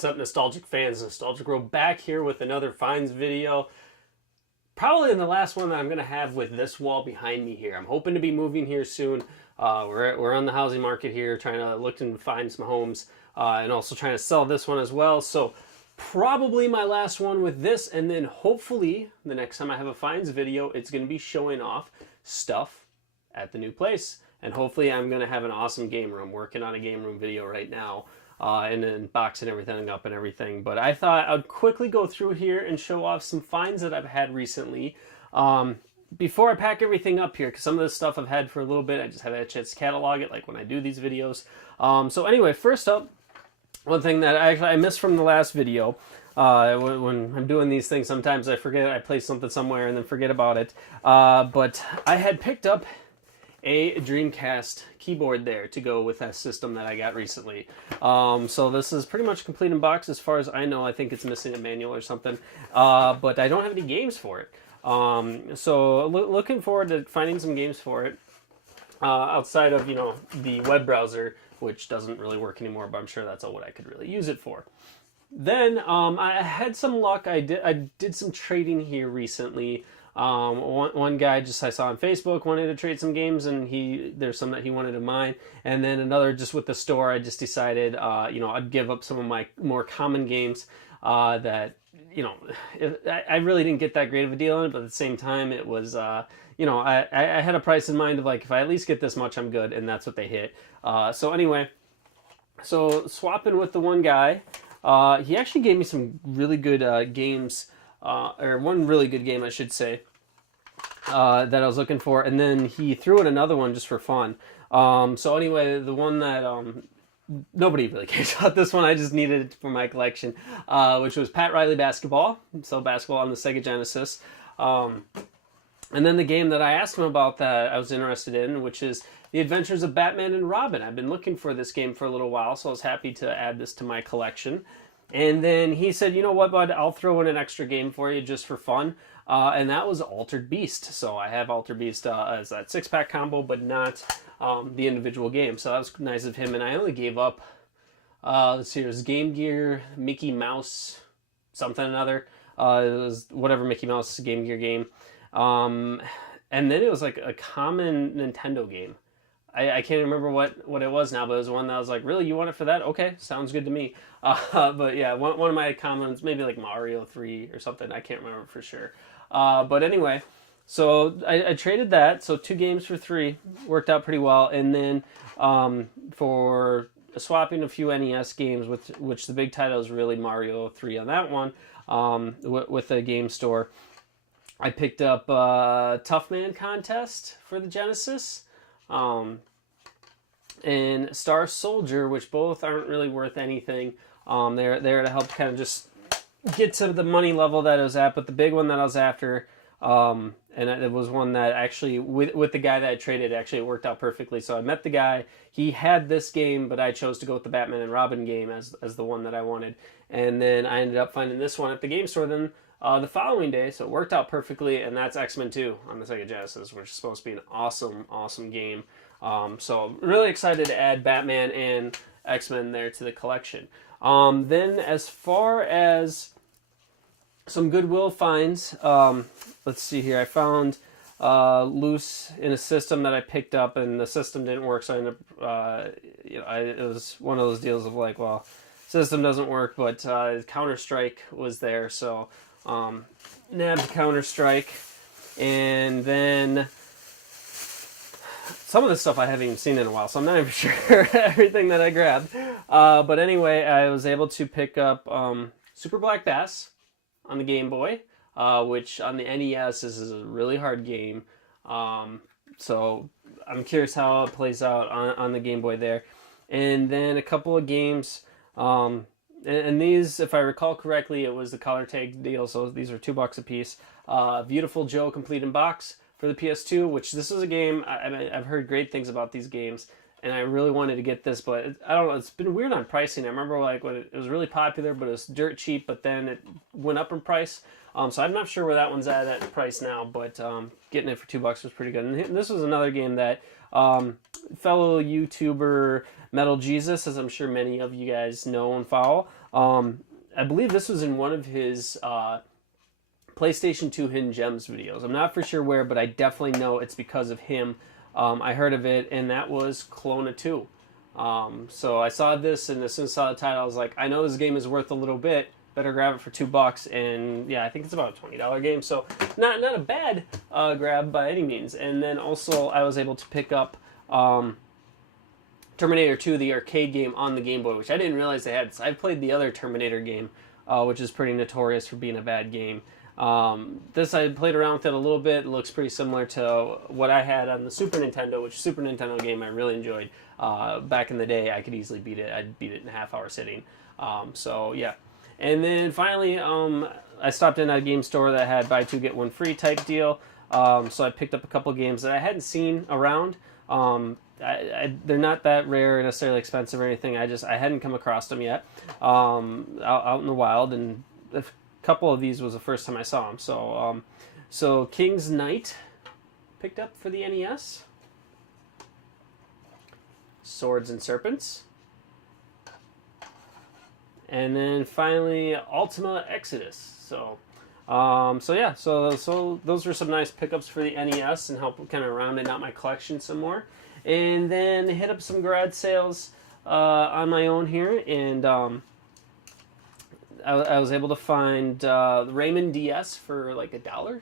What's up, nostalgic fans? Nostalgic World back here with another finds video. Probably in the last one that I'm going to have with this wall behind me here. I'm hoping to be moving here soon. We're on the housing market here, trying to look and find some homes, and also trying to sell this one as well. So probably my last one with this, and then hopefully the next time I have a finds video, it's going to be showing off stuff at the new place. And hopefully I'm going to have an awesome game room. Working on a game room video right now. And then boxing everything up and everything. But I thought I'd quickly go through here and show off some finds that I've had recently. Before I pack everything up here, because some of this stuff I've had for a little bit, I just haven't had a chance to catalog it like when I do these videos. So anyway, first up, one thing that I missed from the last video, when I'm doing these things, sometimes I forget, I place something somewhere and then forget about it. But I had picked up a Dreamcast keyboard there to go with that system that I got recently. So this is pretty much complete in box as far as I know. I think it's missing a manual or something, but I don't have any games for it. So looking forward to finding some games for it outside of, the web browser, which doesn't really work anymore, but I'm sure that's all what I could really use it for. Then I had some luck. I did some trading here recently. One guy I saw on Facebook wanted to trade some games, and there's some that he wanted of mine, and then another just with the store. I just decided, I'd give up some of my more common games that, I really didn't get that great of a deal on it, but at the same time, it was, I had a price in mind of like, if I at least get this much, I'm good, and that's what they hit. So anyway, so swapping with the one guy, he actually gave me some really good games. Or one really good game, I should say, that I was looking for, and then he threw in another one just for fun. So anyway, the one that nobody really cares about this one, I just needed it for my collection, which was Pat Riley Basketball. So basketball on the Sega Genesis. And then the game that I asked him about that I was interested in, which is The Adventures of Batman and Robin. I've been looking for this game for a little while, so I was happy to add this to my collection. And then he said, you know what, bud, I'll throw in an extra game for you just for fun. And that was Altered Beast. So I have Altered Beast as that 6-pack combo, but not the individual game. So that was nice of him. And I only gave up, let's see, it was Game Gear, Mickey Mouse, something or another. It was whatever Mickey Mouse Game Gear game. And then it was like a common Nintendo game. I can't remember what it was now, but it was one that I was like, really, you want it for that? Okay, sounds good to me. But yeah, one of my commons, maybe like Mario 3 or something. I can't remember for sure. But anyway, so I traded that. So 2 games for 3 worked out pretty well. And then for swapping a few NES games, which the big title is really Mario 3 on that one, with the game store, I picked up Tough Man Contest for the Genesis. And Star Soldier, which both aren't really worth anything. They're there to help kind of just get to the money level that I was at. But the big one that I was after, and it was one that actually, with the guy that I traded, actually it worked out perfectly. So I met the guy. He had this game, but I chose to go with the Batman and Robin game as the one that I wanted. And then I ended up finding this one at the game store then the following day. So it worked out perfectly, and that's X-Men 2 on the Sega Genesis, which is supposed to be an awesome, awesome game. So really excited to add Batman and X-Men there to the collection. Then as far as some Goodwill finds, let's see here. I found loose in a system that I picked up, and the system didn't work, so I ended up, it was one of those deals of like, well, system doesn't work, but Counter-Strike was there, so nabbed Counter-Strike, and then some of this stuff I haven't even seen in a while, so I'm not even sure everything that I grabbed. But anyway, I was able to pick up Super Black Bass on the Game Boy, which on the NES is a really hard game. So I'm curious how it plays out on the Game Boy there. And then a couple of games, and these, if I recall correctly, it was the color tag deal, so these are $2 a piece. Beautiful Joe Complete in Box for the PS2, which this is a game, I've heard great things about these games, and I really wanted to get this, but I don't know, it's been weird on pricing. I remember like when it was really popular, but it was dirt cheap, but then it went up in price. So I'm not sure where that one's at price now, but getting it for $2 was pretty good. And this was another game that fellow YouTuber Metal Jesus, as I'm sure many of you guys know and follow, I believe this was in one of his PlayStation 2 Hidden Gems videos. I'm not for sure where, but I definitely know it's because of him. I heard of it, and that was Kelowna 2. So I saw this, and as soon as I saw the title, I was like, I know this game is worth a little bit. Better grab it for $2. And yeah, I think it's about a $20 game. So not a bad grab by any means. And then also I was able to pick up Terminator 2, the arcade game on the Game Boy, which I didn't realize they had. So I've played the other Terminator game, which is pretty notorious for being a bad game. This I played around with it a little bit. It looks pretty similar to what I had on the Super Nintendo, which Super Nintendo game I really enjoyed. Back in the day, I could easily beat it. I'd beat it in a half-hour sitting. So yeah. And then finally, I stopped in at a game store that had buy two get one free type deal. So I picked up a couple games that I hadn't seen around. They're not that rare or necessarily expensive or anything. I hadn't come across them yet out in the wild, and a couple of these was the first time I saw them. So King's Knight picked up for the NES. Swords and Serpents. And then finally, Ultima Exodus. So those were some nice pickups for the NES and help kind of rounding out my collection some more. And then hit up some garage sales on my own here, and I was able to find the Rayman DS for like $1,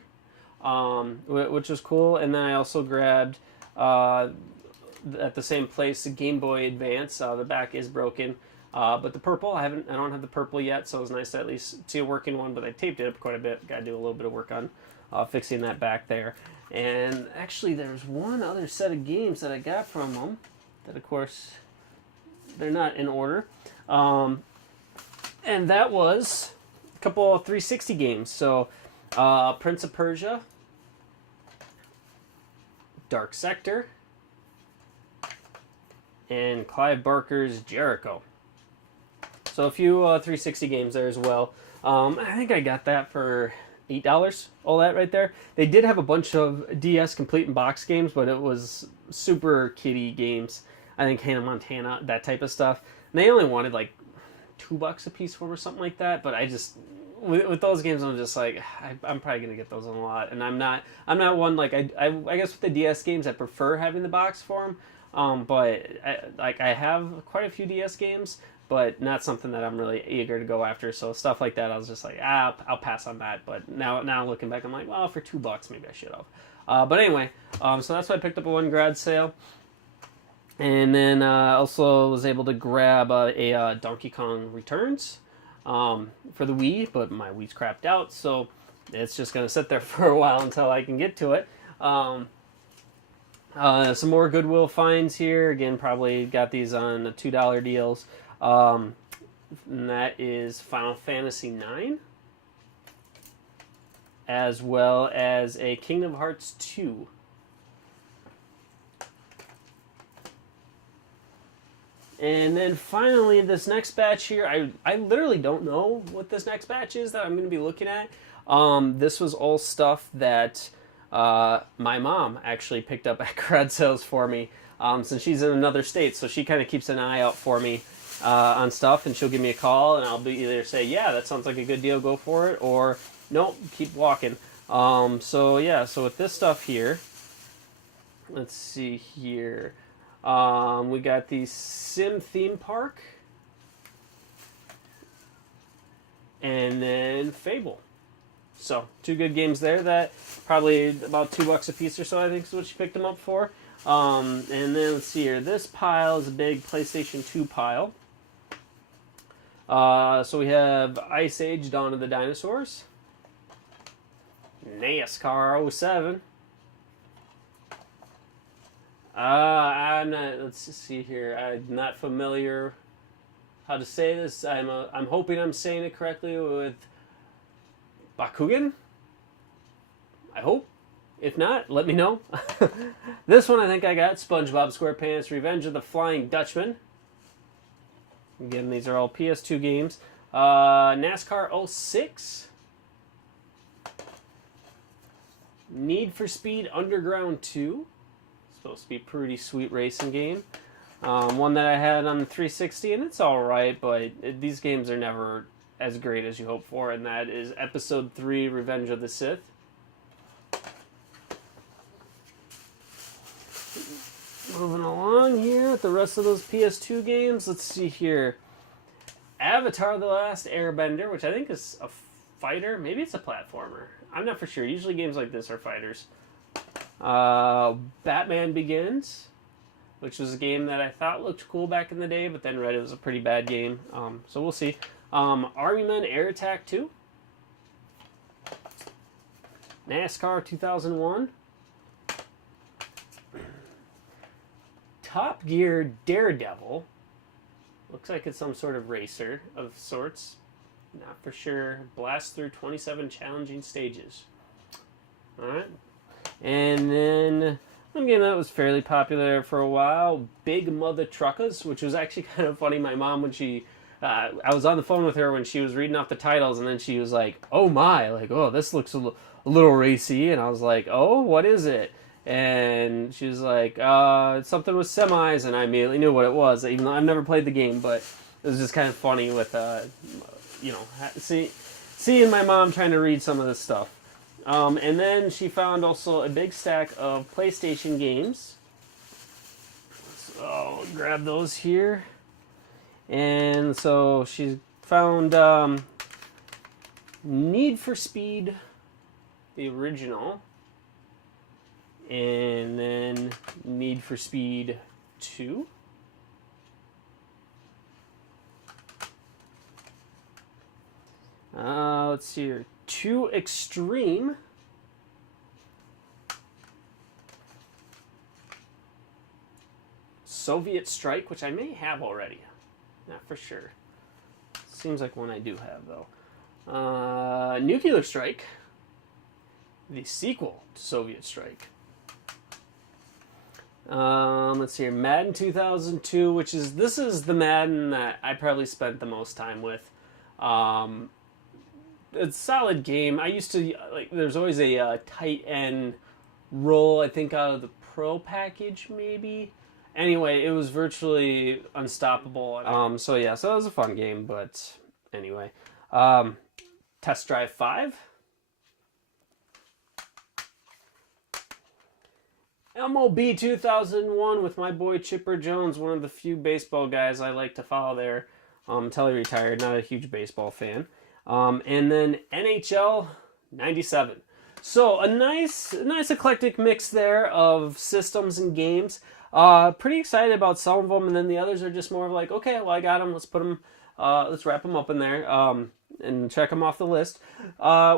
which was cool. And then I also grabbed at the same place the Game Boy Advance. The back is broken. But the purple, I don't have the purple yet, so it was nice to at least see a working one, but I taped it up quite a bit. Got to do a little bit of work on fixing that back there. And actually, there's one other set of games that I got from them that, of course, they're not in order. And that was a couple of 360 games. So, Prince of Persia, Dark Sector, and Clive Barker's Jericho. So a few 360 games there as well. I think I got that for $8, all that right there. They did have a bunch of DS complete in box games, but it was super kiddie games. I think Hannah Montana, that type of stuff. And they only wanted like $2 a piece for them or something like that. But I just, with those games, I'm just like, I'm probably gonna get those on a lot. And I'm not one like I guess with the DS games, I prefer having the box for them. But I have quite a few DS games, but not something that I'm really eager to go after. So stuff like that, I was just like, I'll pass on that. But now looking back, I'm like, well, for $2, maybe I should have. But anyway, so that's why I picked up a one garage sale. And then also was able to grab a Donkey Kong Returns for the Wii, but my Wii's crapped out, so it's just going to sit there for a while until I can get to it. Some more Goodwill finds here. Again, probably got these on the $2 deals. And that is Final Fantasy IX, as well as a Kingdom Hearts 2. And then finally, this next batch here, I literally don't know what this next batch is that I'm going to be looking at. This was all stuff that my mom actually picked up at garage sales for me, since she's in another state, so she kind of keeps an eye out for me on stuff, and she'll give me a call, and I'll be either say, yeah, that sounds like a good deal, go for it, or nope, keep walking. So with this stuff here, let's see here. We got the Sim Theme Park, and then Fable. So, two good games there that probably about $2 a piece or so, I think is what she picked them up for. And then let's see here. This pile is a big PlayStation 2 pile. So we have Ice Age: Dawn of the Dinosaurs, NASCAR 07. Let's just see here. I'm not familiar how to say this. I'm hoping I'm saying it correctly with Bakugan. I hope. If not, let me know. This one I think I got SpongeBob SquarePants: Revenge of the Flying Dutchman. Again, these are all PS2 games. NASCAR 06. Need for Speed Underground 2. Supposed to be a pretty sweet racing game. One that I had on the 360, and it's alright, but these games are never as great as you hope for, and that is Episode 3, Revenge of the Sith. Moving along here with the rest of those PS2 games, let's see here. Avatar: The Last Airbender, which I think is a fighter. Maybe it's a platformer. I'm not for sure. Usually games like this are fighters. Batman Begins, which was a game that I thought looked cool back in the day, but then read it was a pretty bad game. So we'll see. Army Men Air Attack 2. NASCAR 2001. Top Gear Daredevil. Looks like it's some sort of racer of sorts. Not for sure. Blast through 27 challenging stages. Alright. And then one game that was fairly popular for a while, Big Mother Truckers, which was actually kind of funny. My mom, when she... I was on the phone with her when she was reading off the titles, and then she was like, oh my, like, oh, this looks a little racy. And I was like, oh, what is it? And she was like, it's something with semis, and I immediately knew what it was, even though I've never played the game, but it was just kind of funny with, seeing my mom trying to read some of this stuff. And then she found also a big stack of PlayStation games. So I'll grab those here. And so she found Need for Speed, the original. And then Need for Speed 2. Let's see here. 2 Extreme. Soviet Strike, which I may have already. Not for sure. Seems like one I do have, though. Nuclear Strike. The sequel to Soviet Strike. Let's see here. Madden 2002, which is... This is the Madden that I probably spent the most time with. It's a solid game. I used to... there's always a tight end roll, I think, out of the Pro package, maybe. Anyway, it was virtually unstoppable. So yeah, so it was a fun game, but anyway. Test Drive 5. MLB 2001 with my boy Chipper Jones, one of the few baseball guys I like to follow there until he retired. Not a huge baseball fan. And then NHL 97. So a nice eclectic mix there of systems and games. Pretty excited about some of them, and then the others are just more of like, okay, well, I got them. Let's put them. Let's wrap them up in there and check them off the list.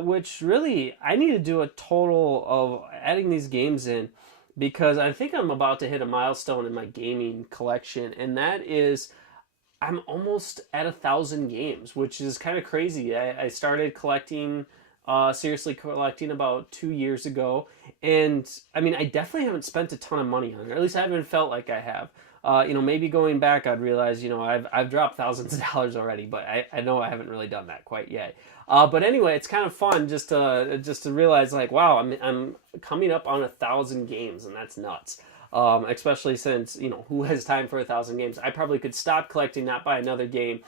Which really, I need to do a total of adding these games in, because I think I'm about to hit a milestone in my gaming collection, and that is I'm almost at 1,000 games, which is kind of crazy. I started collecting. Seriously collecting about 2 years ago, and I mean, I definitely haven't spent a ton of money on it, or at least I haven't felt like I have. Maybe going back I'd realize, I've dropped thousands of dollars already, but I know I haven't really done that quite yet. But anyway, it's kind of fun just to realize, like, wow, I'm coming up on 1,000 games, and that's nuts. Especially since, who has time for 1,000 games? I probably could stop collecting, not buy another game,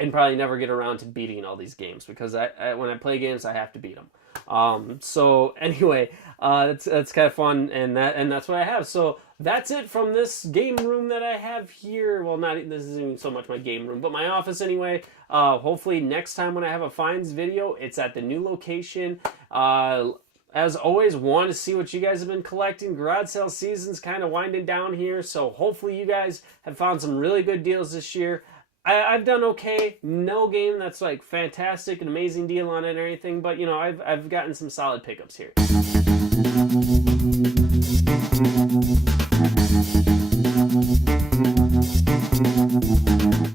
and probably never get around to beating all these games, because when I play games, I have to beat them. So anyway, that's kind of fun, and that's what I have. So that's it from this game room that I have here. Well, this isn't even so much my game room, but my office anyway. Hopefully next time when I have a finds video, it's at the new location. As always, want to see what you guys have been collecting. Garage sale season's kind of winding down here, so hopefully you guys have found some really good deals this year. I've done okay. No game that's like fantastic, an amazing deal on it or anything, but I've gotten some solid pickups here.